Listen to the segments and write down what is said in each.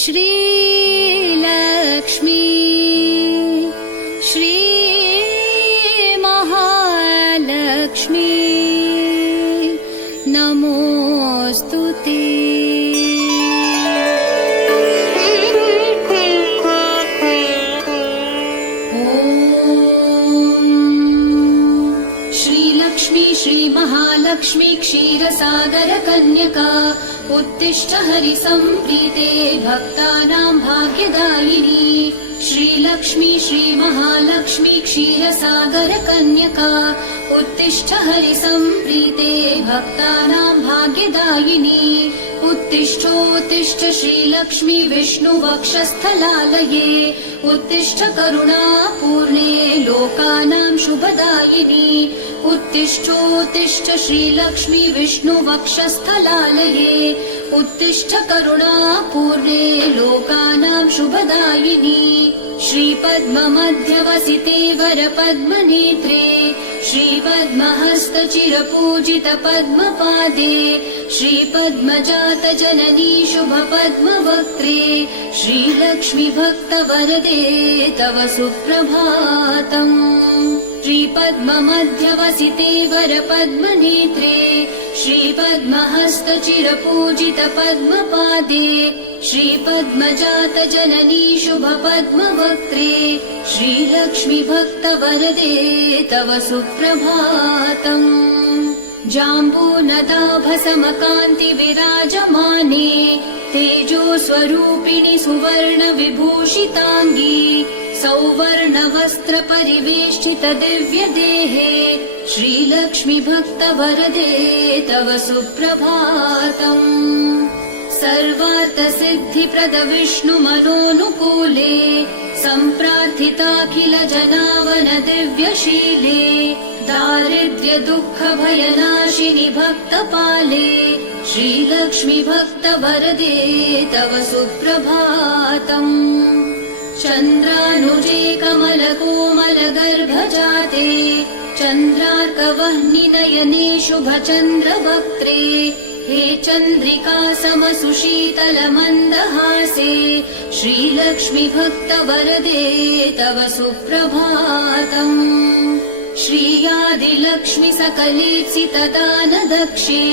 श्रीलक्ष्मी श्रीमहालक्ष्मी नमोऽस्तु ते। श्रीमहालक्ष्मी क्षीरसागर कन्यका उत्तिष्ठ हरिसंप्रीते भक्तानां भाग्यदायिनी। श्रीलक्ष्मी श्रीमहालक्ष्मी क्षीरसागर कन्यका उत्तिष्ठ हरिसंप्रीते भक्तानां भाग्यदायिनी। उत्तिष्ठोत्तिष्ठ श्रीलक्ष्मी विष्णुवक्षस्थलालये उत्तिष्ठ करुणापूर्णे लोकानां शुभदायिनी। उत्तिष्ठोत्तिष्ठ श्रीलक्ष्मी विष्णुवक्षस्थलालये उत्तिष्ठ करुणापूर्णे लोकानां शुभदायिनी। श्रीपद्ममध्यवसिते वरपद्मनेत्रे श्रीपद्महस्तचिरपूजित पद्मपादे श्रीपद्मजातजननी शुभपद्मवक्त्रे श्रीलक्ष्मी भक्तवरदे तव सुप्रभातम्। श्रीपद्ममध्यवसिते वरपद्मनेत्रे श्रीपद्महस्तचिरपूजित पद्मपादे श्रीपद्मजातजननी शुभपद्मवक्त्रे श्रीलक्ष्मी भक्तवरदे तव सुप्रभातम्। जाम्बूनदाभसमकान्ति विराजमाने तेजोस्वरूपिणि सुवर्णविभूषिताङ्गी सौवर्णवस्त्रपरिवेष्टित दिव्यदेहे श्रीलक्ष्मी भक्तवरदे तव सुप्रभातम्। सर्वार्थसिद्धिप्रद विष्णुमनोनुकूले सम्प्रार्थिताखिल जनावन दिव्यशीले दारिद्र्य दुःख भयनाशिनि भक्तपाले श्रीलक्ष्मी भक्तवरदे तव सुप्रभातम्। चन्द्रानुजे कमलकोमल गर्भजाते चन्द्रार्कवह्नि नयने शुभचन्द्रवक्त्रे हे चन्द्रिका समसुशीतल मन्दहासे श्रीलक्ष्मी भक्तवरदे तव सुप्रभातम्। श्रीयादिलक्ष्मी सकलेत्सित दानदक्षे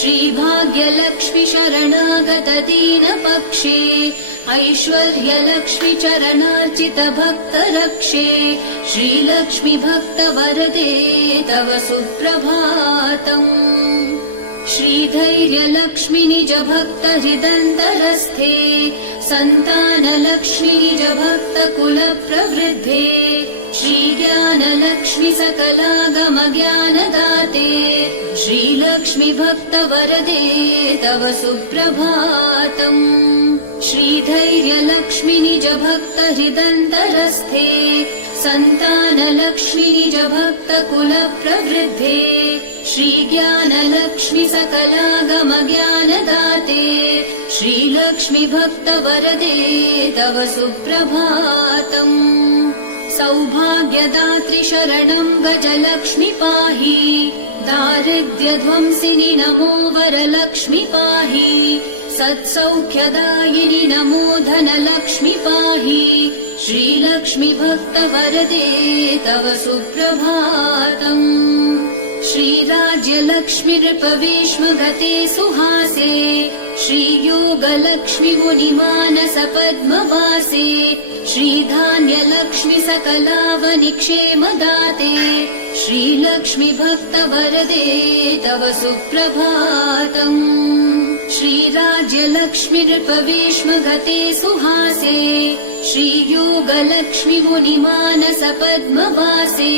श्रीभाग्यलक्ष्मी शरणागत दीनपक्षे ऐश्वर्यलक्ष्मी चरणार्चित भक्तरक्षे श्रीलक्ष्मी भक्तवरदे तव सुप्रभातम्। श्रीधैर्यलक्ष्मी निज भक्त हृदन्तरस्थे सन्तानलक्ष्मी निज भक्त कुल प्रवृद्धे श्रीज्ञानलक्ष्मी सकलागम ज्ञानदाते श्रीलक्ष्मी भक्तवरदे तव सुप्रभातम्। श्रीधैर्यलक्ष्मी निज भक्त हृदन्तरस्थे सन्तानलक्ष्मी निज भक्त कुल प्रवृद्धे श्रीज्ञानलक्ष्मी सकलागम ज्ञानदाते श्रीलक्ष्मी भक्तवरदे तव सुप्रभातम्। सौभाग्यदात्रि शरणं गजलक्ष्मी पाहि दारिद्र्यध्वंसिनि नमो वरलक्ष्मी पाहि सत्सौख्यदायिनि नमो धनलक्ष्मी पाहि श्रीलक्ष्मी भक्तवरदे तव सुप्रभातम्। श्रीराज्यलक्ष्मी नृपवेश्मगते सुहासे श्रीयोगलक्ष्मी मुनिमानस पद्मवासे श्रीधान्यलक्ष्मी सकलावनिक्षेमदाते श्रीलक्ष्मी भक्तवरदे तव सुप्रभातम्। श्रीराज्यलक्ष्मी नृपवेश्मगते सुहासे श्रीयोगलक्ष्मी मुनिमानस पद्मवासे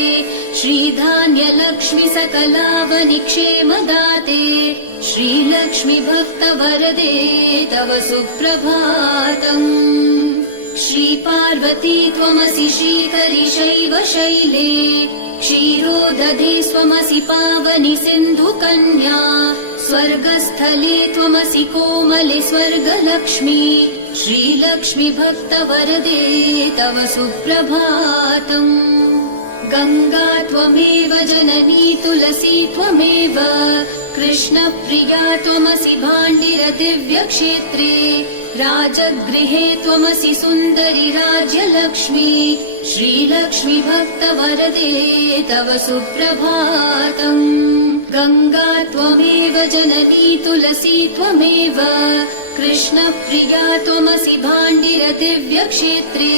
श्रीधान्यलक्ष्मी सकलावनिक्षेमदाते श्रीलक्ष्मी भक्तवरदे तव सुप्रभातम्। श्रीपार्वती त्वमसि श्रीकरि शैव शैले क्षीरोदधे स्वमसि पावनि सिन्धुकन्या स्वर्गस्थले त्वमसि कोमले स्वर्गलक्ष्मी श्रीलक्ष्मी भक्तवरदे तव सुप्रभातम्। गंगा त्वमेव जननी तुलसी त्वमेव कृष्णप्रिया त्वमसि भाण्डिर दिव्यक्षेत्रे राजगृहे त्वमसि सुन्दरि राज्यलक्ष्मी श्रीलक्ष्मी भक्तवरदे तव सुप्रभातम् गङ्गा त्वमेव जननी तुलसी त्वमेव कृष्णप्रिया त्वमसि भाण्डिरदिव्यक्षेत्रे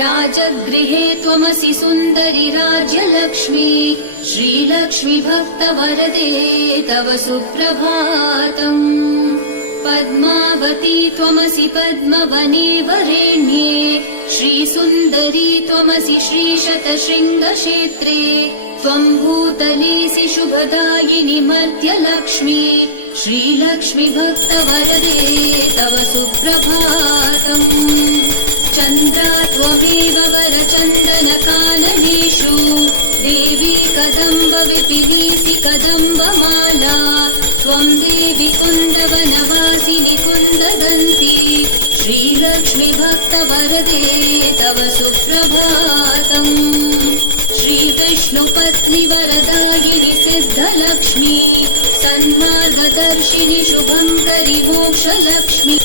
राजगृहे त्वमसि सुन्दरि राज्यलक्ष्मी श्रीलक्ष्मी भक्तवरदे तव सुप्रभातम् पद्मावती त्वमसि पद्मवने वरेण्ये श्रीसुन्दरी त्वमसि श्रीशतशृङ्गक्षेत्रे त्वं भूतलेसि शुभदायिनि मध्यलक्ष्मी श्रीलक्ष्मी भक्तवरदे तव सुप्रभातम् चन्द्रा त्वमेव वरचन्दनकाननेषु देवी कदम्ब विपिलीसि कदम्बमाला त्वं देवी कुन्दवनवासिनि कुन्ददन्ती श्रीलक्ष्मी भक्तवरदे तव सुप्रभातम् श्रीविष्णुपत्नि वरदायिनि सिद्धलक्ष्मी सन्मार्गदर्शिनि शुभङ्करि मोक्षलक्ष्मी